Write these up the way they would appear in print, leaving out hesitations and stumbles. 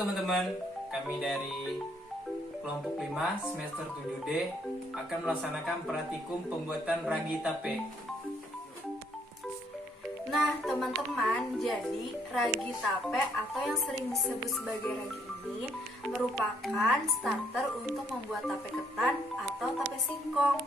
teman-teman, kami dari kelompok 5 semester 7D akan melaksanakan praktikum pembuatan ragi tape. Nah teman-teman, jadi ragi tape atau yang sering disebut sebagai ragi ini merupakan starter untuk membuat tape ketan atau tape singkong.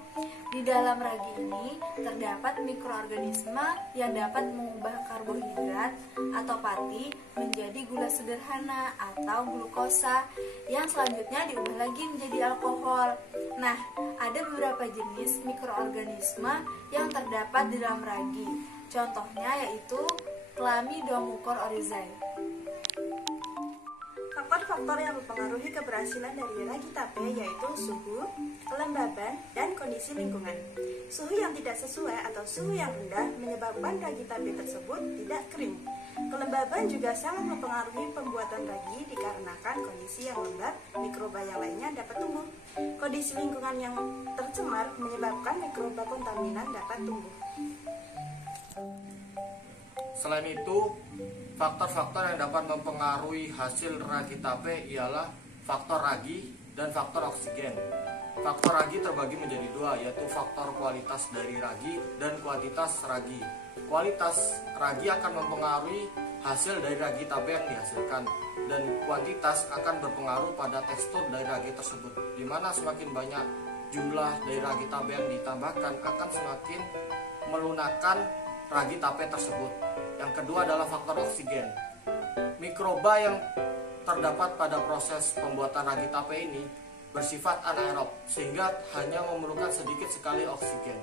Di dalam ragi ini terdapat mikroorganisme yang dapat mengubah karbohidrat atau pati menjadi gula sederhana atau glukosa yang selanjutnya diubah lagi menjadi alkohol. Nah, ada beberapa jenis mikroorganisme yang terdapat di dalam ragi. Contohnya yaitu Chlamydomucor oryzae. Faktor-faktor yang mempengaruhi keberhasilan dari ragi tape yaitu suhu, kelembaban, dan kondisi lingkungan. Suhu yang tidak sesuai atau suhu yang rendah menyebabkan ragi tape tersebut tidak kering. Kelembaban juga sangat mempengaruhi pembuatan ragi dikarenakan kondisi yang lembab, mikroba yang lainnya dapat tumbuh. Kondisi lingkungan yang tercemar menyebabkan mikroba kontaminan dapat tumbuh. Selain itu, faktor-faktor yang dapat mempengaruhi hasil ragi tape ialah faktor ragi dan faktor oksigen. Faktor ragi terbagi menjadi dua, yaitu faktor kualitas dari ragi dan kuantitas ragi. Kualitas ragi akan mempengaruhi hasil dari ragi tape yang dihasilkan, dan kuantitas akan berpengaruh pada tekstur dari ragi tersebut, di mana semakin banyak jumlah dari ragi tape yang ditambahkan akan semakin melunakkan ragi tape tersebut. Yang kedua adalah faktor oksigen. Mikroba yang terdapat pada proses pembuatan ragi tape ini bersifat anaerob, sehingga hanya memerlukan sedikit sekali oksigen.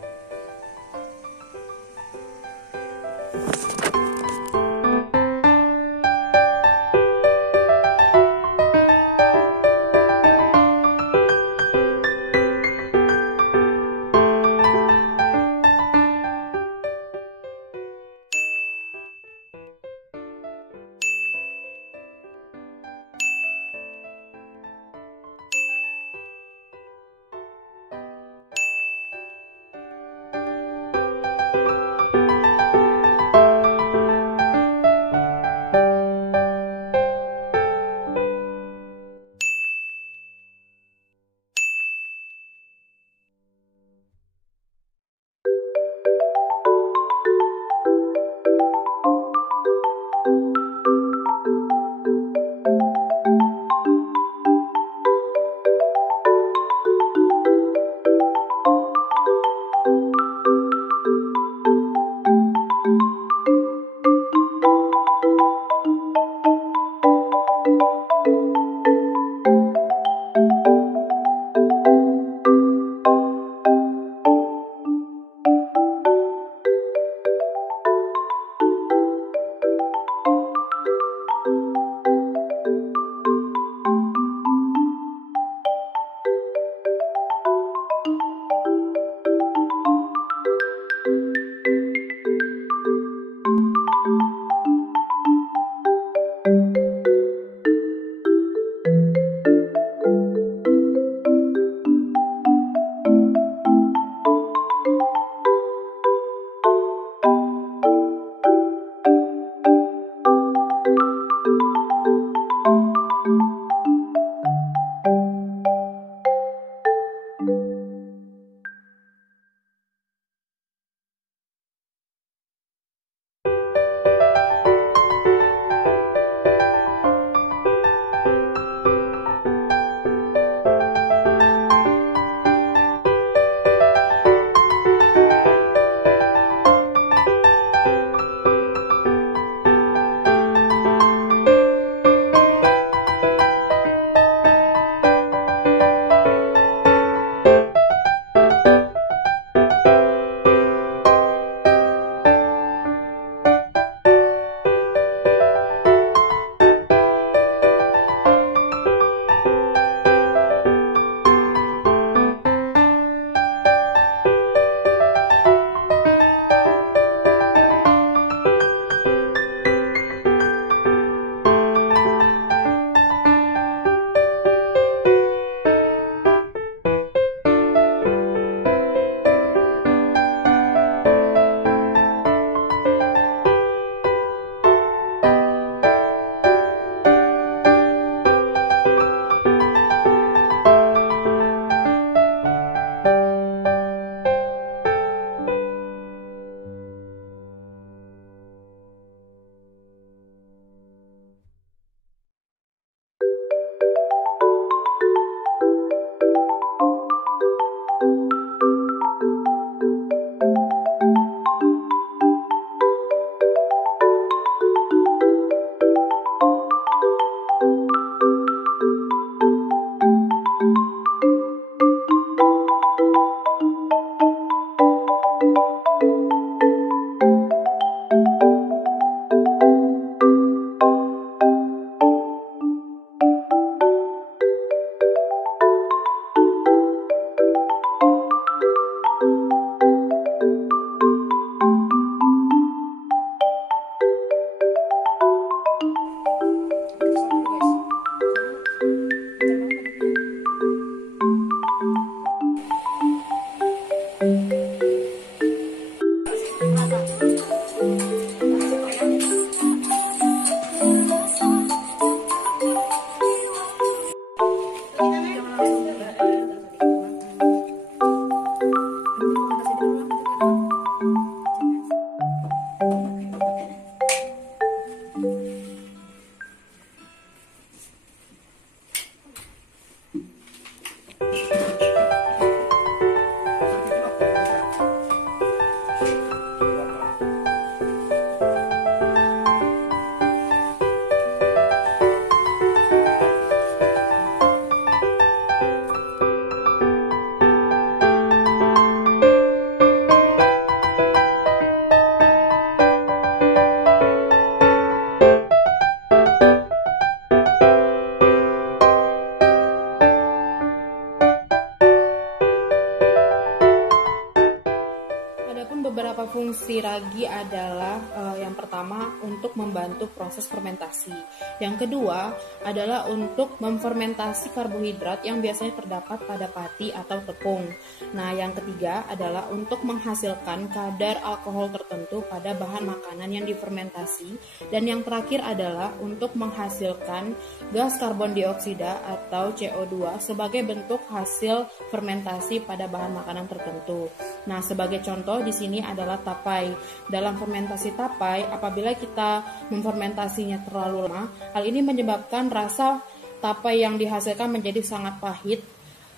Adapun beberapa fungsi ragi adalah yang pertama untuk membantu proses fermentasi. Yang kedua adalah untuk memfermentasi karbohidrat yang biasanya terdapat pada pati atau tepung. Nah, yang ketiga adalah untuk menghasilkan kadar alkohol tertentu pada bahan makanan yang difermentasi. Dan yang terakhir adalah untuk menghasilkan gas karbon dioksida atau CO2 sebagai bentuk hasil fermentasi pada bahan makanan tertentu. Nah, sebagai contoh di sini adalah tapai. Dalam fermentasi tapai, apabila kita memfermentasinya terlalu lama, hal ini menyebabkan rasa tapai yang dihasilkan menjadi sangat pahit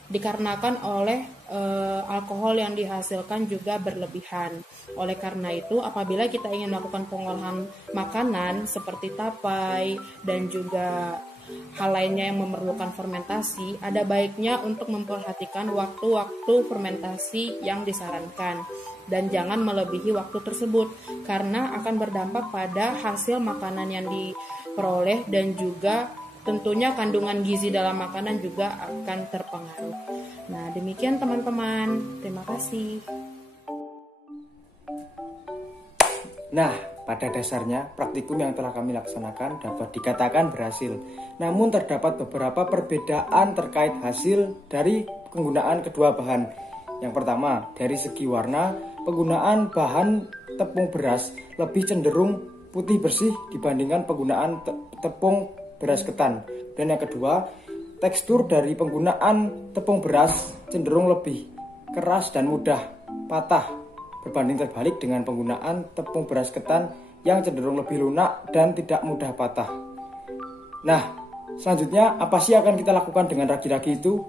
dikarenakan oleh alkohol yang dihasilkan juga berlebihan. Oleh karena itu, apabila kita ingin melakukan pengolahan makanan seperti tapai dan juga hal lainnya yang memerlukan fermentasi, ada baiknya untuk memperhatikan waktu-waktu fermentasi yang disarankan dan jangan melebihi waktu tersebut karena akan berdampak pada hasil makanan yang diperoleh dan juga tentunya kandungan gizi dalam makanan juga akan terpengaruh. Nah, demikian teman-teman. Terima kasih. Nah, pada dasarnya praktikum yang telah kami laksanakan dapat dikatakan berhasil. Namun terdapat beberapa perbedaan terkait hasil dari penggunaan kedua bahan. Yang pertama, dari segi warna, penggunaan bahan tepung beras lebih cenderung putih bersih dibandingkan penggunaan tepung beras ketan. Dan yang kedua, tekstur dari penggunaan tepung beras cenderung lebih keras dan mudah patah berbanding terbalik dengan penggunaan tepung beras ketan yang cenderung lebih lunak dan tidak mudah patah. Nah, selanjutnya apa sih akan kita lakukan dengan ragi-ragi itu?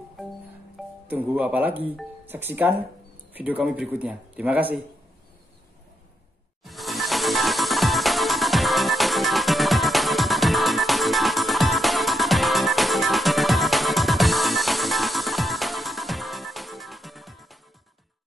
Tunggu apa lagi? Saksikan video kami berikutnya. Terima kasih.